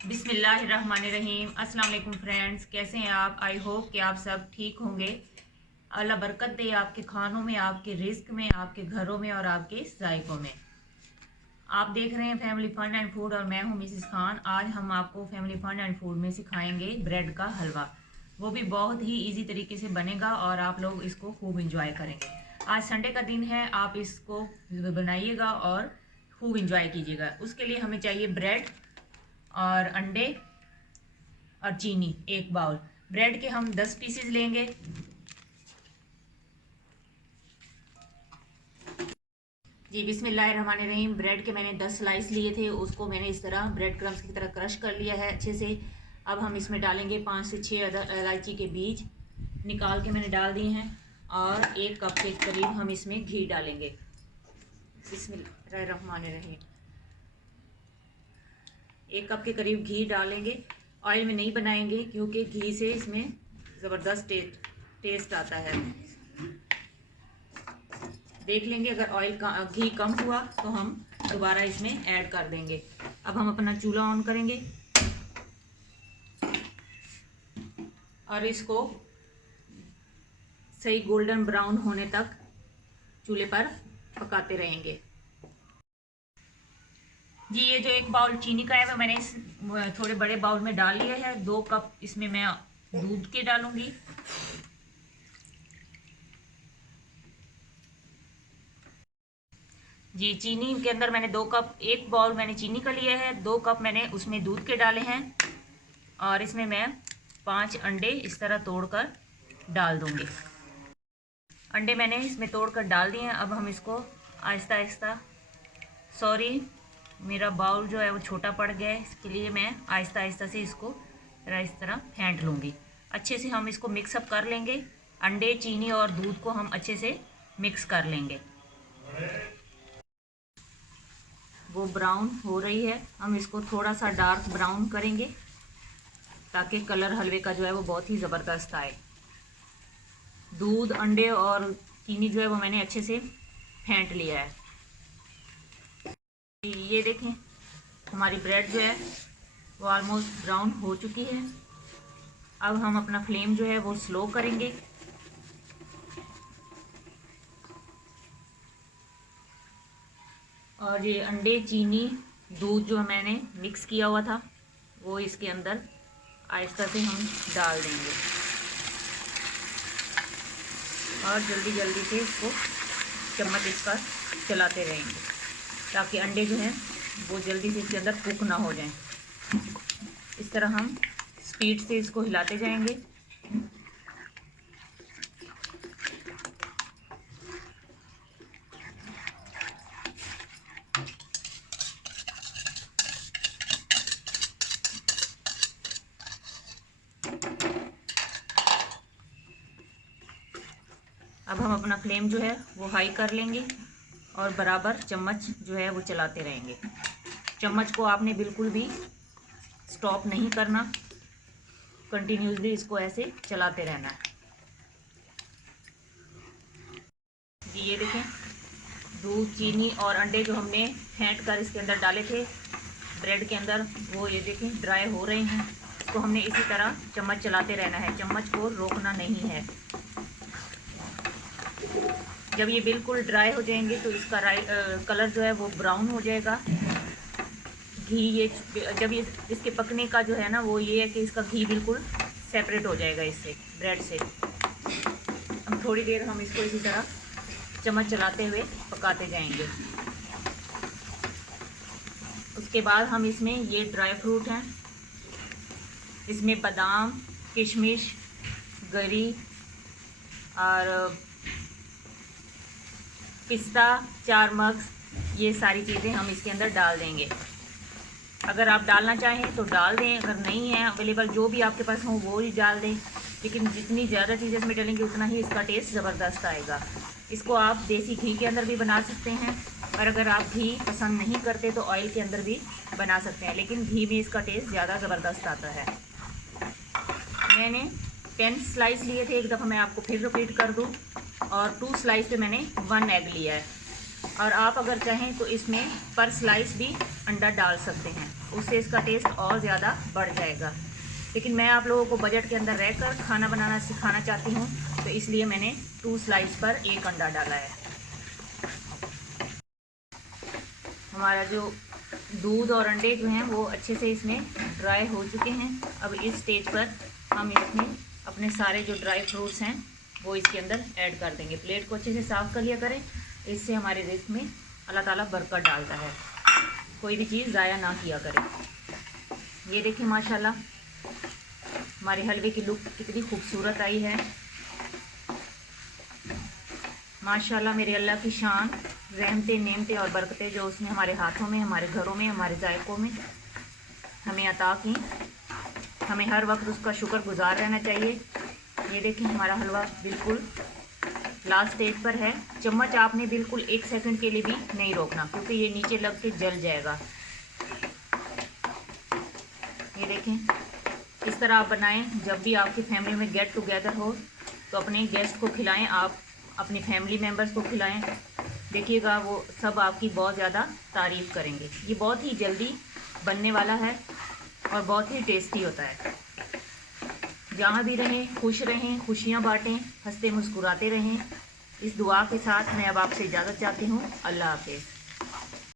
बिस्मिल्लाहिर्रहमानिर्रहीम। अस्सलाम वालेकुम फ्रेंड्स, कैसे हैं आप? आई होप कि आप सब ठीक होंगे। अल्लाह बरकत दे आपके खानों में, आपके रिस्क में, आपके घरों में और आपके जायकों में। आप देख रहे हैं फैमिली फन एंड फूड और मैं हूं मिसिस खान। आज हम आपको फैमिली फन एंड फूड में सिखाएंगे ब्रेड का हलवा। वो भी बहुत ही इजी तरीके से बनेगा और आप लोग इसको खूब इंजॉय करेंगे। आज संडे का दिन है, आप इसको बनाइएगा और खूब इंजॉय कीजिएगा। उसके लिए हमें चाहिए ब्रेड और अंडे और चीनी, एक बाउल। ब्रेड के हम 10 पीसेस लेंगे। जी बिस्मिल्लाहिर्रहमानिर्रहीम। ब्रेड के मैंने 10 स्लाइस लिए थे, उसको मैंने इस तरह ब्रेड क्रम्स की तरह क्रश कर लिया है अच्छे से। अब हम इसमें डालेंगे 5 से 6 इलायची के बीज, निकाल के मैंने डाल दिए हैं। और 1 कप के करीब हम इसमें घी डालेंगे। बिस्मिल्लाहिर्रहमानिर्रहीम। 1 कप के करीब घी डालेंगे। ऑयल में नहीं बनाएंगे क्योंकि घी से इसमें ज़बरदस्त टेस्ट आता है। देख लेंगे, अगर घी कम हुआ तो हम दोबारा इसमें ऐड कर देंगे। अब हम अपना चूल्हा ऑन करेंगे और इसको सही गोल्डन ब्राउन होने तक चूल्हे पर पकाते रहेंगे। जी ये जो 1 बाउल चीनी का है वो मैंने इस थोड़े बड़े बाउल में डाल लिया है। 2 कप इसमें मैं दूध के डालूंगी। जी चीनी के अंदर मैंने 2 कप, 1 बाउल मैंने चीनी का लिया है, 2 कप मैंने उसमें दूध के डाले हैं। और इसमें मैं 5 अंडे इस तरह तोड़कर डाल दूंगी। अंडे मैंने इसमें तोड़कर डाल दिए हैं। अब हम इसको आहिस्ता आहिस्ता, सॉरी मेरा बाउल जो है वो छोटा पड़ गया है, इसके लिए मैं आहिस्ता आहिस्ता से इसको इस तरह फेंट लूँगी। अच्छे से हम इसको मिक्सअप कर लेंगे। अंडे, चीनी और दूध को हम अच्छे से मिक्स कर लेंगे। वो ब्राउन हो रही है, हम इसको थोड़ा सा डार्क ब्राउन करेंगे ताकि कलर हलवे का जो है वो बहुत ही ज़बरदस्त आए। दूध, अंडे और चीनी जो है वो मैंने अच्छे से फेंट लिया है। ये देखें, हमारी ब्रेड जो है वो ऑलमोस्ट ब्राउन हो चुकी है। अब हम अपना फ्लेम जो है वो स्लो करेंगे। और ये अंडे, चीनी, दूध जो मैंने मिक्स किया हुआ था वो इसके अंदर आहिस्ता से हम डाल देंगे और जल्दी जल्दी से इसको चम्मच इसका चलाते रहेंगे ताकि अंडे जो हैं वो जल्दी से इसके अंदर कुक ना हो जाएं। इस तरह हम स्पीड से इसको हिलाते जाएंगे। अब हम अपना फ्लेम जो है वो हाई कर लेंगे और बराबर चम्मच जो है वो चलाते रहेंगे। चम्मच को आपने बिल्कुल भी स्टॉप नहीं करना, कंटिन्यूसली इसको ऐसे चलाते रहना है। जी ये देखें, दूध, चीनी और अंडे जो हमने फेंट कर इसके अंदर डाले थे ब्रेड के अंदर, वो ये देखें ड्राई हो रहे हैं। इसको हमने इसी तरह चम्मच चलाते रहना है, चम्मच को रोकना नहीं है। जब ये बिल्कुल ड्राई हो जाएंगे तो इसका कलर जो है वो ब्राउन हो जाएगा। घी ये जब ये इसके पकने का जो है ना वो ये है कि इसका घी बिल्कुल सेपरेट हो जाएगा इससे, ब्रेड से। अब थोड़ी देर हम इसको इसी तरह चम्मच चलाते हुए पकाते जाएंगे। उसके बाद हम इसमें ये ड्राई फ्रूट हैं, इसमें बादाम, किशमिश, गरी और पिस्ता, 4 मग्स, ये सारी चीज़ें हम इसके अंदर डाल देंगे। अगर आप डालना चाहें तो डाल दें, अगर नहीं है अवेलेबल जो भी आपके पास हो वो ही डाल दें। लेकिन जितनी ज़्यादा चीज़ें इसमें डालेंगे उतना ही इसका टेस्ट ज़बरदस्त आएगा। इसको आप देसी घी के अंदर भी बना सकते हैं, और अगर आप घी पसंद नहीं करते तो ऑयल के अंदर भी बना सकते हैं, लेकिन घी में इसका टेस्ट ज़्यादा ज़बरदस्त आता है। मैंने 10 स्लाइस लिए थे, एक दफ़ा मैं आपको फिर रिपीट कर दूँ, और 2 स्लाइस पे मैंने 1 एग लिया है। और आप अगर चाहें तो इसमें पर स्लाइस भी अंडा डाल सकते हैं। उससे इसका टेस्ट और ज़्यादा बढ़ जाएगा। लेकिन मैं आप लोगों को बजट के अंदर रहकर खाना बनाना सिखाना चाहती हूँ, तो इसलिए मैंने 2 स्लाइस पर 1 अंडा डाला है। हमारा जो दूध और अंडे जो हैं वो अच्छे से इसमें ड्राई हो चुके हैं। अब इस स्टेज पर हम इसमें अपने सारे जो ड्राई फ्रूट्स हैं वो इसके अंदर ऐड कर देंगे। प्लेट को अच्छे से साफ़ कर लिया करें, इससे हमारे रिज़्क में अल्लाह ताला बरकत डालता है। कोई भी चीज़ ज़ाया ना किया करें। ये देखिए माशाल्लाह हमारे हलवे की लुक कितनी खूबसूरत आई है। माशाल्लाह मेरे अल्लाह की शान, रहमतें, नेमतें और बरकतें जो उसने हमारे हाथों में, हमारे घरों में, हमारे जायकों में हमें अता की। हमें हर वक्त उसका शुक्रगुजार रहना चाहिए। ये देखें हमारा हलवा बिल्कुल लास्ट स्टेज पर है। चम्मच आपने बिल्कुल 1 सेकंड के लिए भी नहीं रोकना, क्योंकि ये नीचे लग के जल जाएगा। ये देखें, इस तरह आप बनाएं। जब भी आपकी फैमिली में गेट टुगेदर हो तो अपने गेस्ट को खिलाएं, आप अपनी फैमिली मेम्बर्स को खिलाएं। देखिएगा वो सब आपकी बहुत ज़्यादा तारीफ़ करेंगे। ये बहुत ही जल्दी बनने वाला है और बहुत ही टेस्टी होता है। जहाँ भी रहें खुश रहें, खुशियाँ बांटें, हंसते मुस्कुराते रहें। इस दुआ के साथ मैं अब आपसे इजाज़त चाहती हूँ। अल्लाह हाफ़िज़।